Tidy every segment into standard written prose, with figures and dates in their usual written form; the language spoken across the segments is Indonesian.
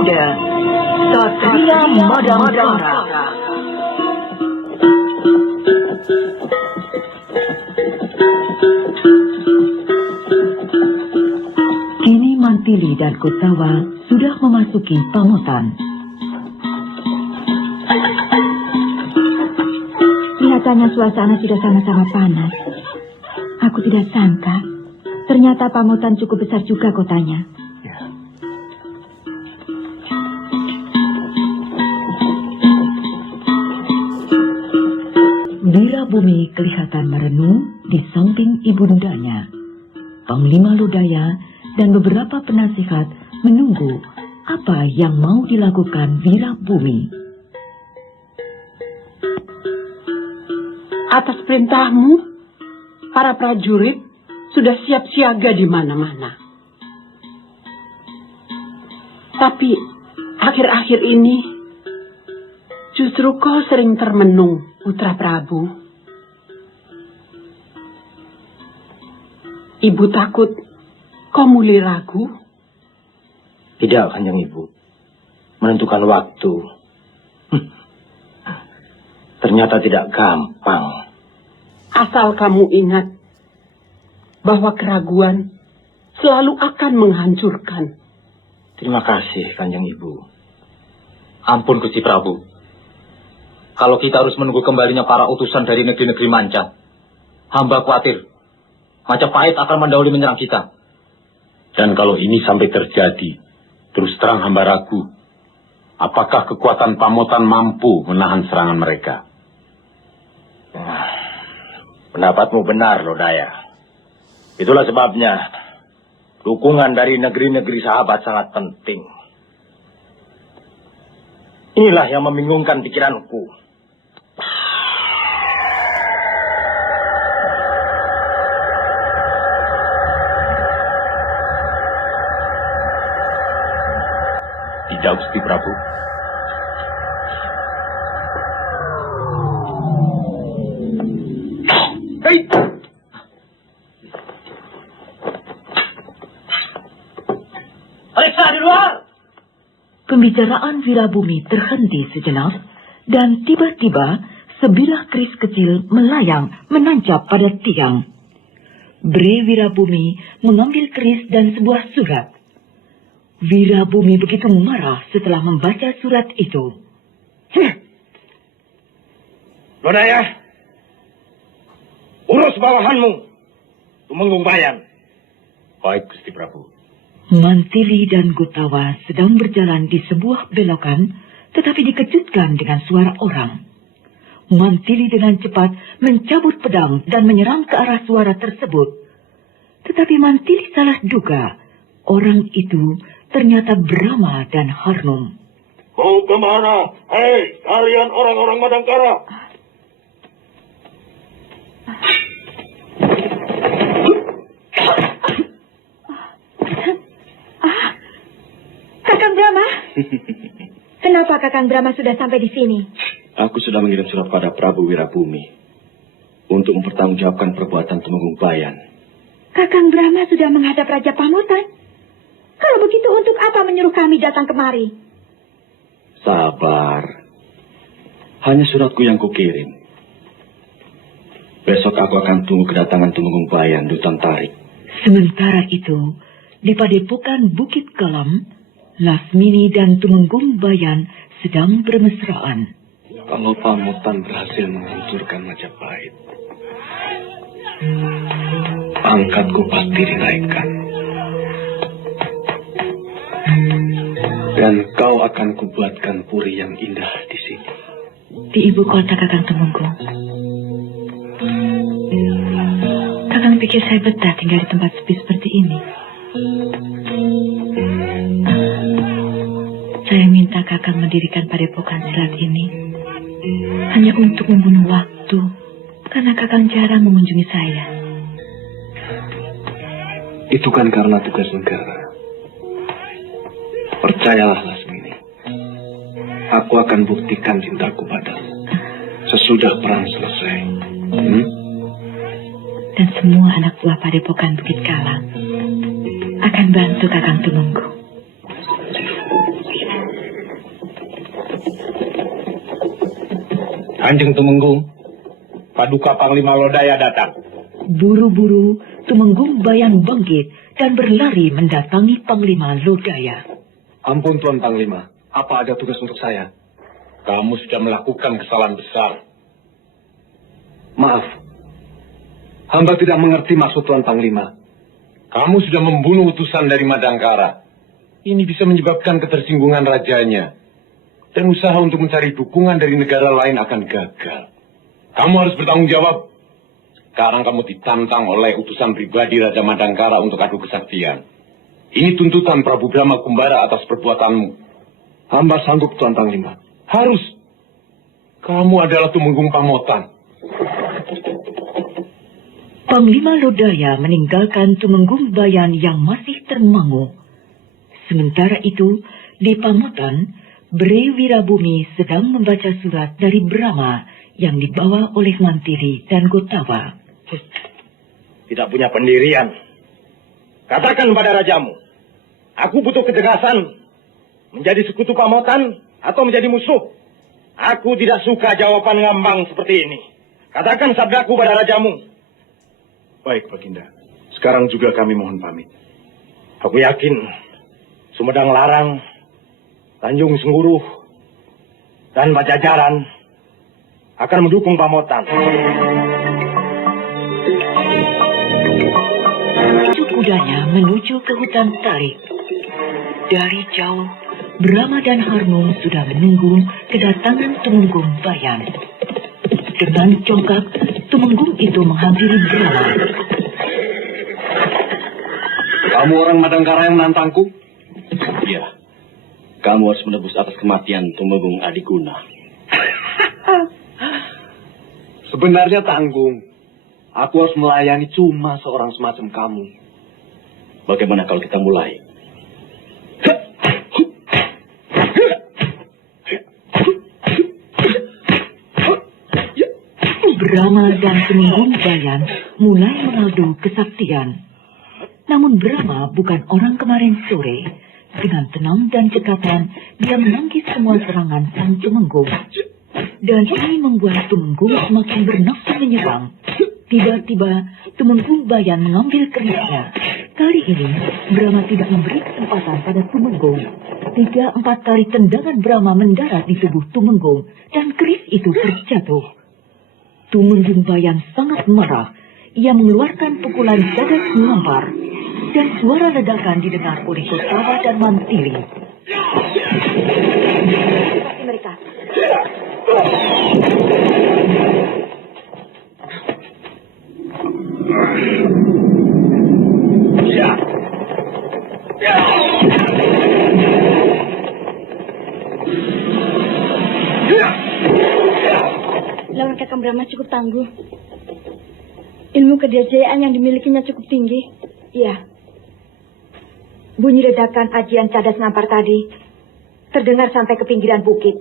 Muda, Satria Madangkara. Kini Mantili dan Kutawa sudah memasuki Pamotan. Kelihatannya suasana sudah sama-sama panas. Aku tidak sangka, ternyata Pamotan cukup besar juga kotanya. Wirabumi kelihatan merenung di samping ibundanya. Panglima Lodaya dan beberapa penasihat menunggu apa yang mau dilakukan Wirabumi. Atas perintahmu, para prajurit sudah siap siaga di mana-mana. Tapi akhir-akhir ini justru kau sering termenung, Putra Prabu. Ibu takut kau mulai ragu. Tidak, Kanjeng Ibu. Menentukan waktu ternyata tidak gampang. Asal kamu ingat bahwa keraguan selalu akan menghancurkan. Terima kasih, Kanjeng Ibu. Ampun, Gusti Prabu. Kalau kita harus menunggu kembalinya para utusan dari negeri-negeri manca, hamba khawatir Majapahit akan mendahului menyerang kita. Dan kalau ini sampai terjadi, terus terang hamba ragu, apakah kekuatan Pamotan mampu menahan serangan mereka? Pendapatmu benar, Lodaya. Itulah sebabnya dukungan dari negeri-negeri sahabat sangat penting. Inilah yang membingungkan pikiranku. Tidak, Gusti Prabu. Hei! Periksa di luar! Pembicaraan Wirabumi terhenti sejenak dan tiba-tiba sebilah keris kecil melayang menancap pada tiang. Bre Wirabumi mengambil keris dan sebuah surat. Wirabumi begitu marah setelah membaca surat itu. Lodaya, urus bawahanmu, Tumenggung Bayan. Baik, Gusti Prabu. Mantili dan Kutawa sedang berjalan di sebuah belokan, tetapi dikejutkan dengan suara orang. Mantili dengan cepat mencabut pedang dan menyerang ke arah suara tersebut. Tetapi Mantili salah duga, orang itu ternyata Brahma dan Harnum. Mau kemana? Hei, kalian orang-orang Madangkara! Kakang Brahma? Kenapa Kakang Brahma sudah sampai di sini? Aku sudah mengirim surat pada Prabu Wirabumi untuk mempertanggungjawabkan perbuatan Tumenggung Bayan. Kakang Brahma sudah menghadap Raja Pamotan. Kalau begitu untuk apa menyuruh kami datang kemari? Sabar. Hanya suratku yang kukirim. Besok aku akan tunggu kedatangan Tumenggung Bayan di hutan tarik. Sementara itu, di padepokan Bukit Kalam, Lasmini dan Tumenggung Bayan sedang bermesraan. Kalau Pamotan berhasil menghancurkan Majapahit, pangkatku pasti dinaikkan. Dan kau akan kubuatkan puri yang indah di sini. Di ibu kota, Kakang Tumenggung. Kakang pikir saya betah tinggal di tempat sepi seperti ini. Saya minta Kakang mendirikan padepokan silat ini hanya untuk membunuh waktu, karena Kakang jarang mengunjungi saya. Itu kan karena tugas negara. Percayalah, Lasmini. Aku akan buktikan cintaku padamu sesudah perang selesai. Dan semua anak buah padepokan Bukit Kalang akan bantu Kakang Tumenggung. Kanjeng Tumenggung, Paduka Panglima Lodaya datang. Buru-buru, Tumenggung Bayan bangkit dan berlari mendatangi Panglima Lodaya. Ampun Tuan Panglima, apa ada tugas untuk saya? Kamu sudah melakukan kesalahan besar. Maaf, hamba tidak mengerti maksud Tuan Panglima. Kamu sudah membunuh utusan dari Madangkara. Ini bisa menyebabkan ketersinggungan rajanya. Dan usaha untuk mencari dukungan dari negara lain akan gagal. Kamu harus bertanggung jawab. Sekarang kamu ditantang oleh utusan pribadi Raja Madangkara untuk adu kesaktian. Ini tuntutan Prabu Brahma Kumbara atas perbuatanmu. Hamba sanggup Tuan Panglima. Harus. Kamu adalah Tumenggung Pamotan. Panglima Lodaya meninggalkan Tumenggung Bayan yang masih termangu. Sementara itu, di Pamotan, Bre Wirabumi sedang membaca surat dari Brahma yang dibawa oleh Mantili dan Gotawa. Tidak punya pendirian. Katakan pada rajamu, aku butuh ketegasan. Menjadi sekutu Pamotan atau menjadi musuh? Aku tidak suka jawaban ngambang seperti ini. Katakan sabdaku pada rajamu. Baik, Baginda. Sekarang juga kami mohon pamit. Aku yakin Sumedang Larang, Tanjung Sengguruh, dan Pajajaran akan mendukung Pamotan. Kudanya menuju ke hutan tarik. Dari jauh, Brahma dan Harnum sudah menunggu kedatangan Tumenggung Bayan. Dengan congkak, Tumenggung itu menghampiri Brahma. Kamu orang Madangkara yang menantangku? Iya. Kamu harus menebus atas kematian Tumenggung Adiguna. Sebenarnya tanggung. Aku harus melayani cuma seorang semacam kamu. Bagaimana kalau kita mulai? Brahma dan Tumenggung Bayan mulai mengadu kesaktian. Namun Brahma bukan orang kemarin sore. Dengan tenang dan cekatan, dia menangkis semua serangan sang Tumenggung. Dan ini membuat Tumenggung semakin bernafsu menyerang. Tiba-tiba, Tumenggung Bayan mengambil kerisnya. Kali ini, Brahma tidak memberi kesempatan pada Tumenggung. 3-4 kali tendangan Brahma mendarat di tubuh Tumenggung, dan keris itu terjatuh. Tumenggung Bayan sangat marah. Ia mengeluarkan pukulan jagat ngampar, dan suara ledakan didengar oleh Gotawa dan Mantili. Mereka. Lawan Kakang Brahma cukup tangguh. Ilmu kedajayaan yang dimilikinya cukup tinggi. Iya. Bunyi ledakan ajian cadas ngampar tadi terdengar sampai ke pinggiran bukit.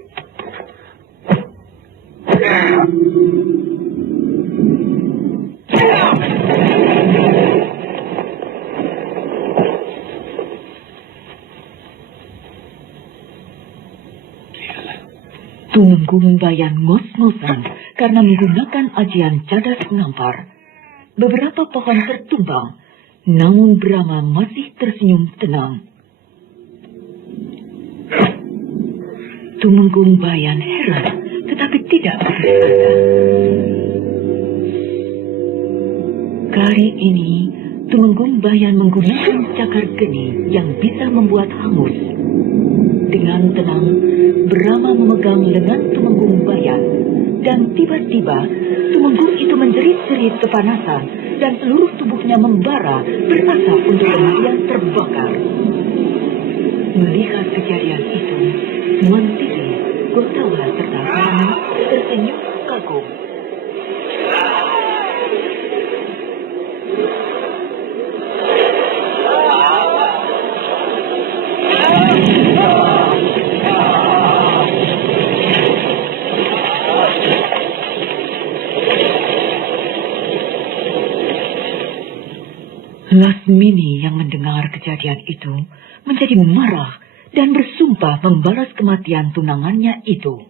Tumenggung Bayan ngos-ngosan karena menggunakan ajian cadas ngampar. Beberapa pohon tertumbang, namun Brahma masih tersenyum tenang. Tumenggung Bayan heran, tetapi tidak berkata. Kali ini, Tumenggung Bayan menggunakan cakar geni yang bisa membuat hangus. Dengan tenang, Brahma memegang lengan Tumenggung Bayan, dan tiba-tiba Tumenggung itu menjerit-jerit kepanasan, dan seluruh tubuhnya membara berasap untuk kemudian terbakar. Melihat kejadian itu, Mantili, Gotawa serta Brahma tersenyum kagum. Lasmini yang mendengar kejadian itu menjadi marah dan bersumpah membalas kematian tunangannya itu.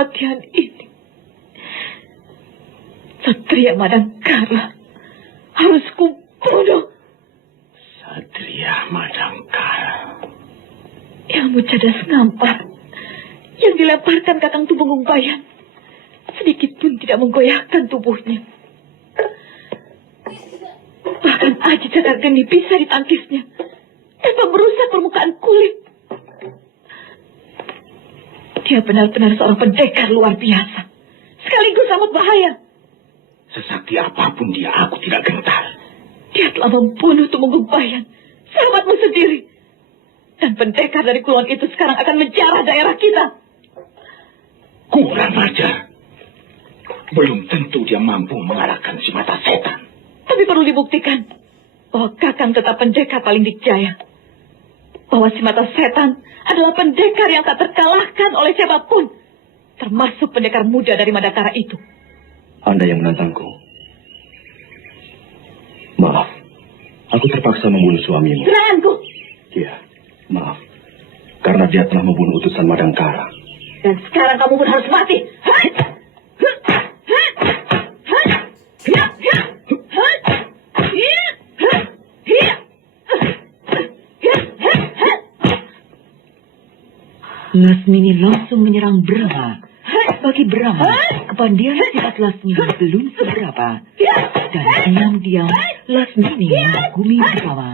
kematian ini. Satria Madangkara harus kubunuh. Satria Madangkara. Ilmu cadas ngampar yang dilemparkan Kakang Tumenggung Bayan sedikit pun tidak menggoyahkan tubuhnya. Bahkan Aji Cakar Geni bisa ditangkisnya tanpa merusak permukaan kulit. Dia benar-benar seorang pendekar luar biasa, sekaligus amat bahaya. Sesakti apapun dia, aku tidak gentar. Dia telah membunuh Tumenggung Bayan, sahabatmu sendiri. Dan pendekar dari Kulon itu sekarang akan menjarah daerah kita. Kurang ajar. Belum tentu dia mampu mengalahkan si mata setan. Tapi perlu dibuktikan bahwa Kakang tetap pendekar paling dikjaya. Bahwa si mata setan adalah pendekar yang tak terkalahkan oleh siapapun. Termasuk pendekar muda dari Madangkara itu. Anda yang menantangku. Maaf, aku terpaksa membunuh suamimu. Seranganku. Iya, maaf. Karena dia telah membunuh utusan Madangkara. Dan sekarang kamu pun harus mati. Lasmini langsung menyerang Brahma. Bagi Brahma, kepandian sifat Lasmini belum seberapa. Dan diam-diam, Lasmini mengagumi Brahma.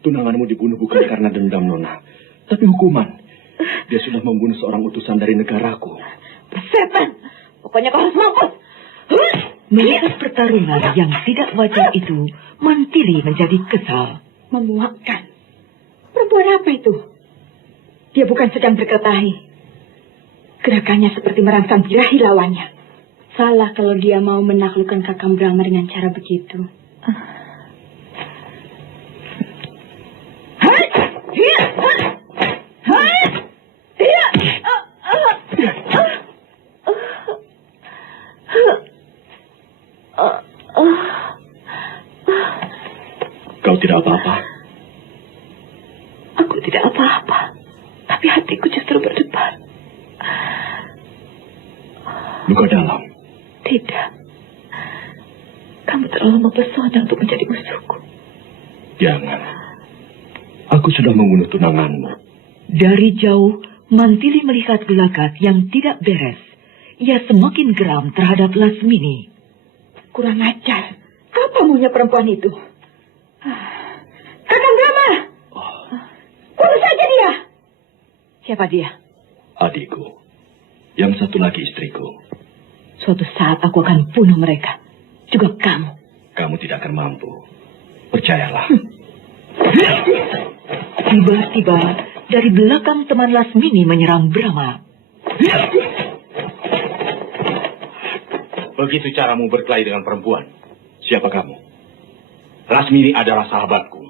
Tunanganmu dibunuh bukan karena dendam, Nona. Tapi hukuman. Dia sudah membunuh seorang utusan dari negaraku. Setan! Pokoknya kau harus mampus. Melihat pertarungan yang tidak wajar itu, Mantili menjadi kesal. Memuakkan. Perempuan apa itu? Dia bukan sedang berkelahi. Gerakannya seperti merangsang birahi lawannya. Salah kalau dia mau menaklukkan Kakang Brahma dengan cara begitu. Kau tidak apa-apa? Aku tidak apa-apa. Tapi hatiku justru berdebar. Luka dalam? Tidak. Kamu terlalu mempesona untuk menjadi musuhku. Jangan. Aku sudah membunuh tunanganmu. Dari jauh, Mantili melihat gelagat yang tidak beres. Ia semakin geram terhadap Lasmini. Kurang ajar. Apa maunya perempuan itu? Kakang Brahma! Bunuh saja dia! Siapa dia? Adikku. Yang satu lagi istriku. Suatu saat aku akan bunuh mereka. Juga kamu. Kamu tidak akan mampu. Percayalah. Tiba-tiba, dari belakang teman Lasmini menyerang Brahma. Begitu caramu berkelahi dengan perempuan. Siapa kamu? Lasmini adalah sahabatku.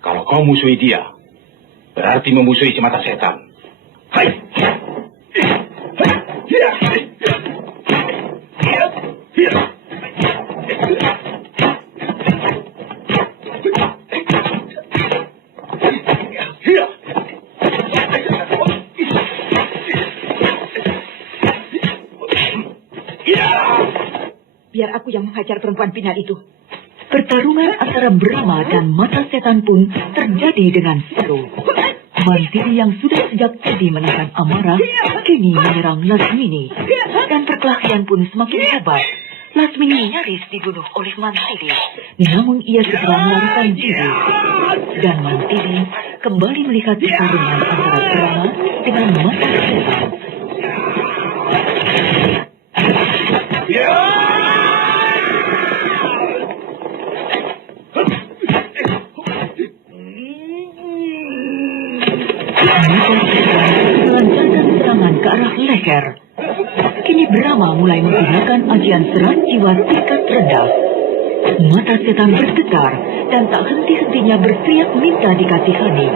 Kalau kau musuhi dia, berarti memusuhi si mata setan. Hai! Biar aku yang menghajar perempuan pinal itu. Pertarungan antara Brahma dan mata setan pun terjadi dengan seru. Mantili yang sudah sejak tadi menahan amarah, kini menyerang Lasmini. Dan perkelahian pun semakin hebat. Lasmini nyaris dibunuh oleh Mantili. Namun ia segera melarikan diri. Dan Mantili kembali melihat pertarungan antara Brahma dengan mata setan. Melancarkan serangan ke arah leher. Kini Brahma mulai menggunakan ajian serat jiwa tingkat rendah. Mata setan bergetar dan tak henti-hentinya berteriak minta dikasihani.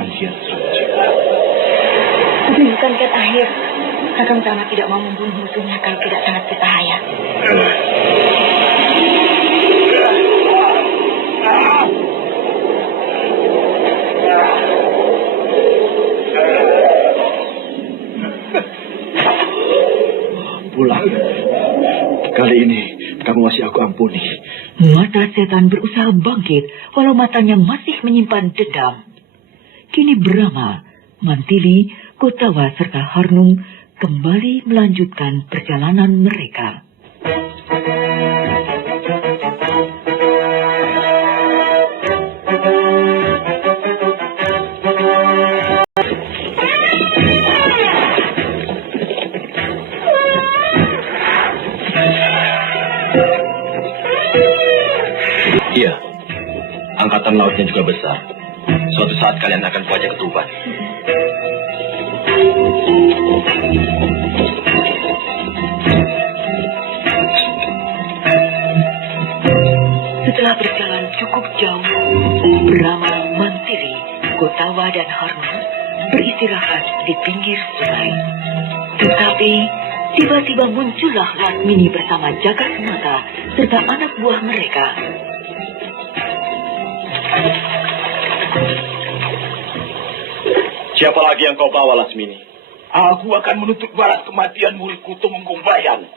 Ansias pikir Kakang Tama tidak mau membunuh musuhnya kalau tidak sangat berbahaya. Pulang. Kali ini kamu masih aku ampuni. Mata setan berusaha bangkit walau matanya masih menyimpan dendam. Kini Brahma, Mantili, Kotawa serta Harnum kembali melanjutkan perjalanan mereka. Iya, angkatan lautnya juga besar. Suatu saat kalian akan kuajak ke Tuban. Setelah berjalan cukup jauh, Brahma, Mantili, Kotawa dan Harnum beristirahat di pinggir sungai. Tetapi tiba-tiba muncullah Lasmini bersama Jagatnata serta anak buah mereka. Siapa lagi yang kau bawa, Lasmini? Aku akan menuntut balas kematian muridku Tumenggung Bayan.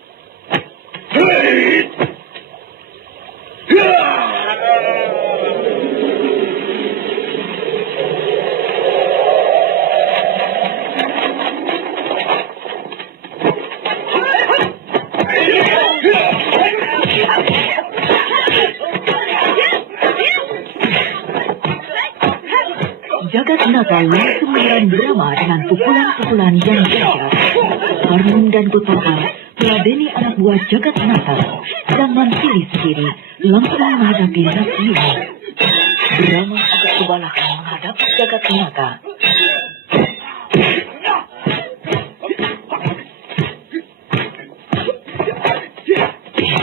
Jagatnata langsung menyerang Brahma dengan pukulan-pukulan yang dahsyat. Harnum dan Kotawa meladeni anak buah Jagatnata, dan Mantili sendiri langsung menghadapi Lasmini. Brahma agak kewalahan menghadapi Jagatnata.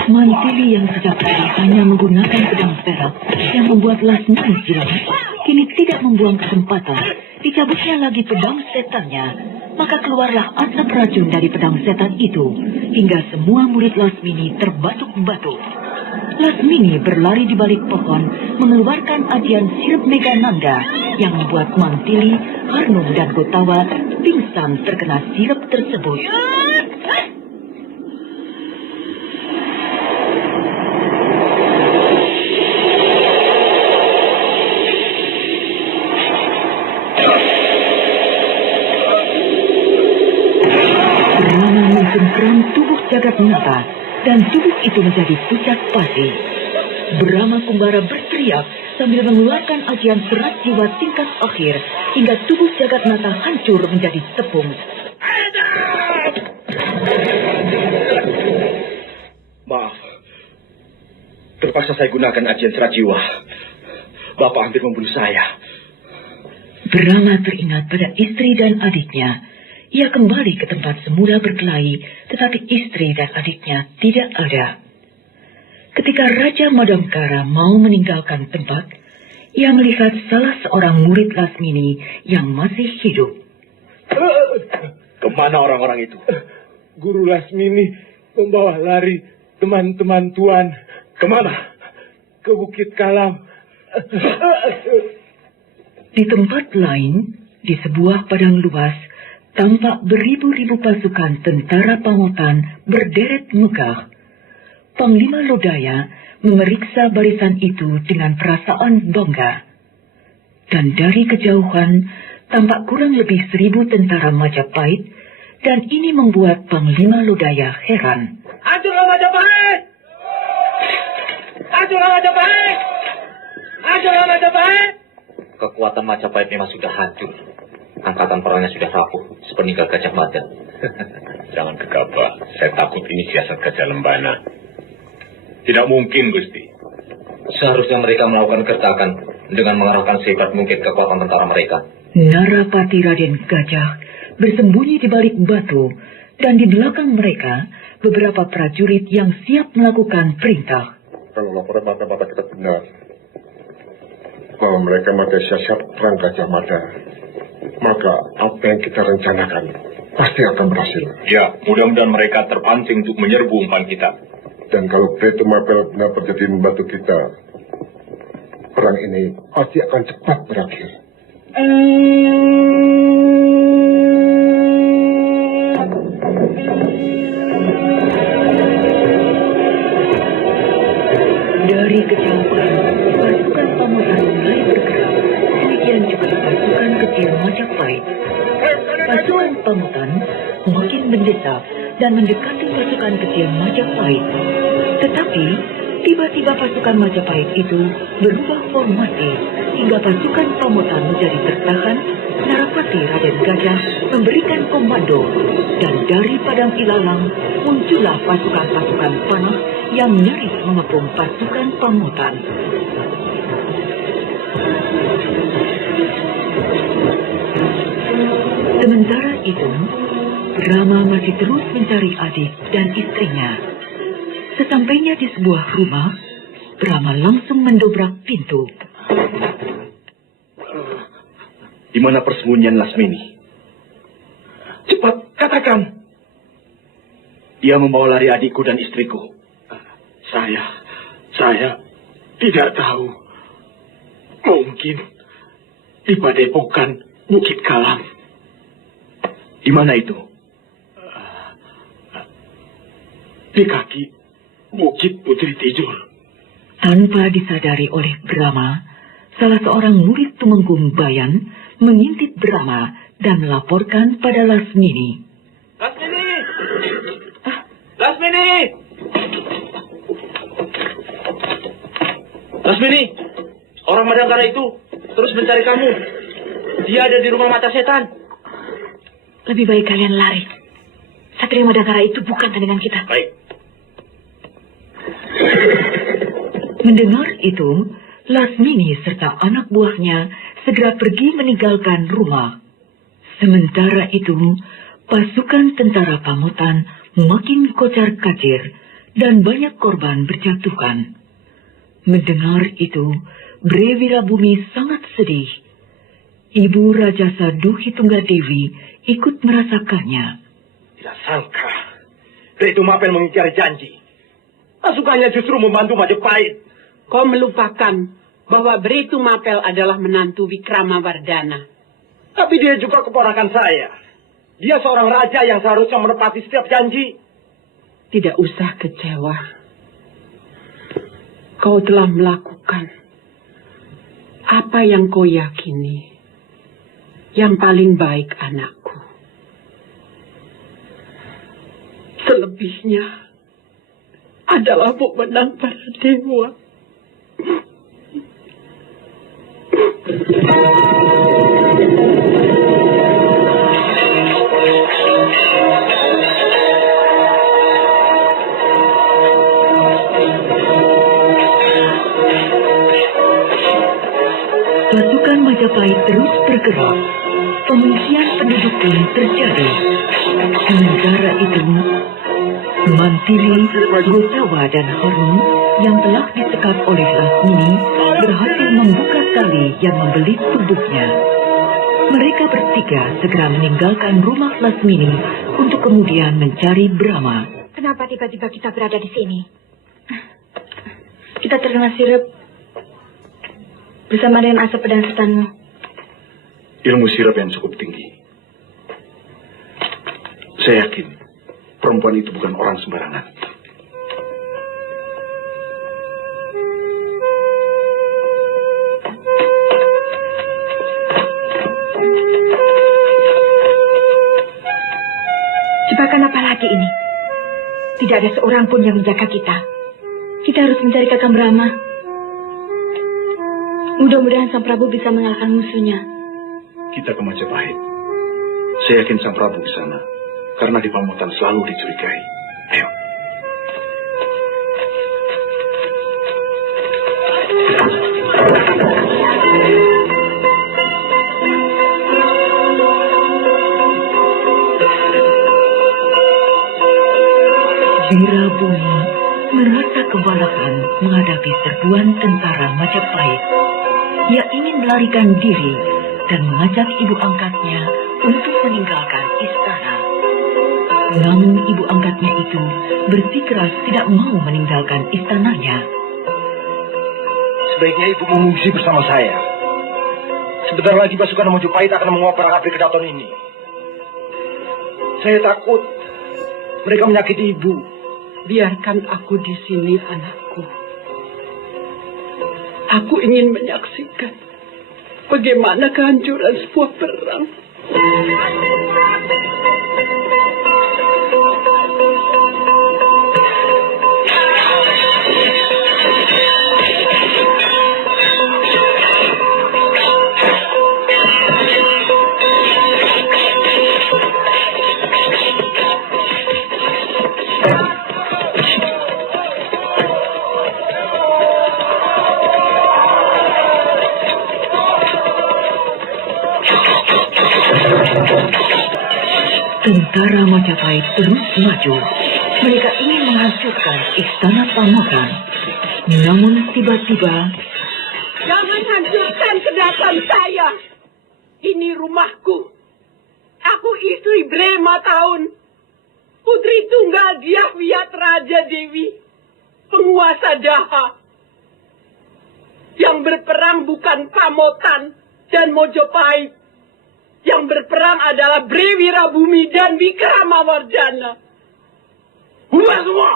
Mantili yang sejak tadi hanya menggunakan pedang perak yang membuat Lasmini silam, kini tidak membuang kesempatan. Dicabutnya lagi pedang setannya, maka keluarlah asap racun dari pedang setan itu, hingga semua murid Lasmini terbatuk-batuk. Lasmini berlari di balik pohon, mengeluarkan ajian sirup Megananda yang membuat Mantili, Harnum, dan Kotawa pingsan terkena sirup tersebut. Mencengkram tubuh Jagatnata dan tubuh itu menjadi pucat pasi. Brahma Kumbara berteriak sambil mengeluarkan ajian serat jiwa tingkat akhir hingga tubuh Jagatnata hancur menjadi tepung. Maaf, terpaksa saya gunakan ajian serat jiwa. Bapak hampir membunuh saya. Brahma teringat pada istri dan adiknya. Ia kembali ke tempat semula berkelahi, tetapi istri dan adiknya tidak ada. Ketika Raja Madangkara mau meninggalkan tempat, ia melihat salah seorang murid Lasmini yang masih hidup. Kemana orang-orang itu? Guru Lasmini membawa lari teman-teman Tuan. Kemana? Ke Bukit Kalam. Di tempat lain, di sebuah padang luas, tampak beribu-ribu pasukan tentara Pamotan berderet megah. Panglima Lodaya memeriksa barisan itu dengan perasaan bangga. Dan dari kejauhan, tampak kurang lebih 1.000 tentara Majapahit, dan ini membuat Panglima Lodaya heran. Hancurlah Majapahit! Hancurlah Majapahit! Hancurlah Majapahit! Kekuatan Majapahit memang sudah hancur. Angkatan perangnya sudah rapuh, sepeninggal Gajah Mada. Jangan gegabah. Saya takut ini siasat Gajah Lembana. Tidak mungkin, Gusti. Seharusnya mereka melakukan gertakan dengan mengarahkan sehebat mungkin kekuatan tentara mereka. Narapati Raden Gajah bersembunyi di balik batu, dan di belakang mereka beberapa prajurit yang siap melakukan perintah. Kalau laporan mata-mata kita benar, bahwa mereka memakai siasat perang Gajah Mada, maka apa yang kita rencanakan pasti akan berhasil. Ya, mudah-mudahan mereka terpancing untuk menyerbu umpan kita. Dan kalau Preto Mapel benar-benar jadi membantu kita, perang ini pasti akan cepat berakhir. Dari kejauhan, pasukan Pamotan mulai bergerak. Demikian juga pasukan kecil Majapahit. Pasukan Pamotan makin mendesak dan mendekati pasukan kecil Majapahit. Tetapi, tiba-tiba pasukan Majapahit itu berubah formasi hingga pasukan Pamotan menjadi tertahan. Narapati Raden Gajah memberikan komando dan dari padang ilalang muncullah pasukan-pasukan panah yang nyaris mengepung pasukan Pamotan. Sementara itu, Rama masih terus mencari adik dan istrinya. Sesampainya di sebuah rumah, Rama langsung mendobrak pintu. Di mana persembunyian Lasmini? Cepat, katakan. Dia membawa lari adikku dan istriku. Saya tidak tahu. Mungkin di padepokan Bukit Kalam. Di mana itu? Di kaki Bukit Putri Tijur. Tanpa disadari oleh Brahma, salah seorang murid Tumenggung Bayan mengintip Brahma dan melaporkan pada Lasmini. Lasmini! Lasmini! Lasmini, orang Madangkara itu terus mencari kamu. Dia ada di rumah mata setan. Lebih baik kalian lari. Satria Madangkara itu bukan tandingan kita. Baik. Mendengar itu, Lasmini serta anak buahnya segera pergi meninggalkan rumah. Sementara itu, pasukan tentara Pamotan makin kocar-kacir dan banyak korban berjatuhan. Mendengar itu, Bre Wirabumi sangat sedih. Ibu Rajasa Duhi Tunggadewi ikut merasakannya. Tidak sangka, Preto Mapel mengingkari janji. Pasukannya justru membantu Majapahit. Kau melupakan bahwa Bre Tumapel adalah menantu Wikramawardhana. Tapi dia juga keponakan saya. Dia seorang raja yang seharusnya menepati setiap janji. Tidak usah kecewa. Kau telah melakukan apa yang kau yakini yang paling baik, anakku. Selebihnya adalah wewenang para dewa. Pasukan Majapahit terus bergerak. Pengungsian penduduk pun terjadi. Sementara itu, Mantili, Gosawa, dan Harun yang telah disekap oleh Lasmini berhasil membuka tali yang membelit tubuhnya. Mereka bertiga segera meninggalkan rumah Lasmini untuk kemudian mencari Brahma. Kenapa tiba-tiba kita berada di sini? Kita terkena sirep bersama dengan asap pedang setanmu. Ilmu sirap yang cukup tinggi. Saya yakin perempuan itu bukan orang sembarangan. Jebakan apa lagi ini? Tidak ada seorang pun yang menjaga kita. Kita harus mencari Kakang Brahma. Mudah-mudahan Sang Prabu bisa mengalahkan musuhnya. Kita ke Majapahit. Saya yakin Sang Prabu di sana. Karena di Pamotan selalu dicurigai. Ayo. Wirabumi merasa kewalahan menghadapi serbuan tentara Majapahit. Ia ingin melarikan diri dan mengajak ibu angkatnya untuk meninggalkan istana. Namun ibu angkatnya itu bersikeras tidak mau meninggalkan istananya. Sebaiknya ibu mengungsi bersama saya. Sebentar lagi pasukan Mojopahit akan menguap perang Abdi Kedaton ini. Saya takut mereka menyakiti ibu. Biarkan aku di sini, anakku. Aku ingin menyaksikan bagaimana kehancuran sebuah perang. Tentara Majapahit terus maju. Mereka ingin menghancurkan istana Pamotan. Namun tiba-tiba... Jangan hancurkan kedaton saya. Ini rumahku. Aku istri Brema Tahun. Putri tunggal Dyahwiyat Raja Dewi. Penguasa Daha. Yang berperang bukan Pamotan dan Mojopahit. Yang berperang adalah Bre Wirabumi dan Wikramawardhana. Bubar semua!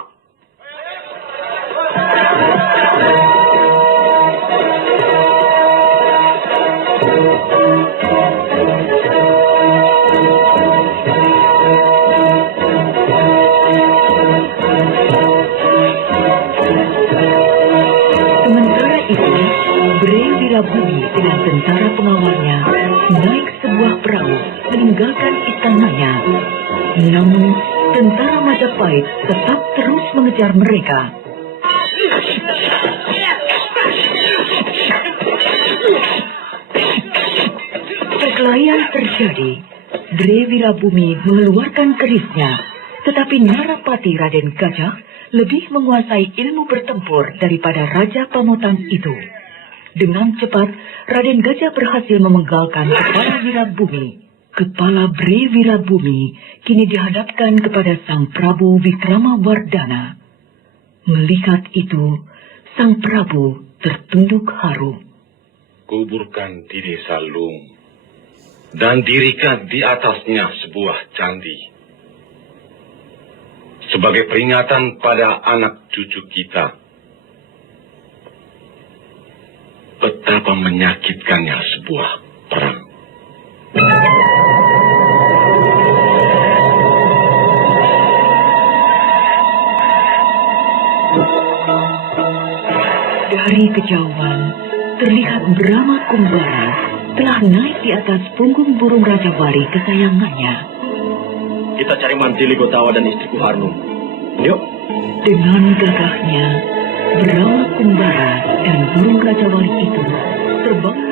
Sementara itu, Bre Wirabumi dengan tentara pengawalnya naik sebuah perahu meninggalkan istananya. Namun, tentara Majapahit tetap terus mengejar mereka. Perkelahian terjadi. Bre Wirabumi mengeluarkan kerisnya, tetapi Narapati Raden Gajah lebih menguasai ilmu bertempur daripada Raja Pamotan itu. Dengan cepat, Raden Gajah berhasil memenggalkan kepala Wirabumi. Kepala Bre Wirabumi kini dihadapkan kepada Sang Prabu Wikramawardhana. Melihat itu, Sang Prabu tertunduk haru. Kuburkan di desa Lung dan dirikan di atasnya sebuah candi. Sebagai peringatan pada anak cucu kita. Betapa menyakitkannya sebuah perang. Dari kejauhan, terlihat Brahma Kumbara telah naik di atas punggung burung Rajawali kesayangannya. Kita cari Mantili Gotawa dan istriku Harnum. Yuk. Dengan gagahnya, Brahma Kumbara dan burung Rajawali itu terbang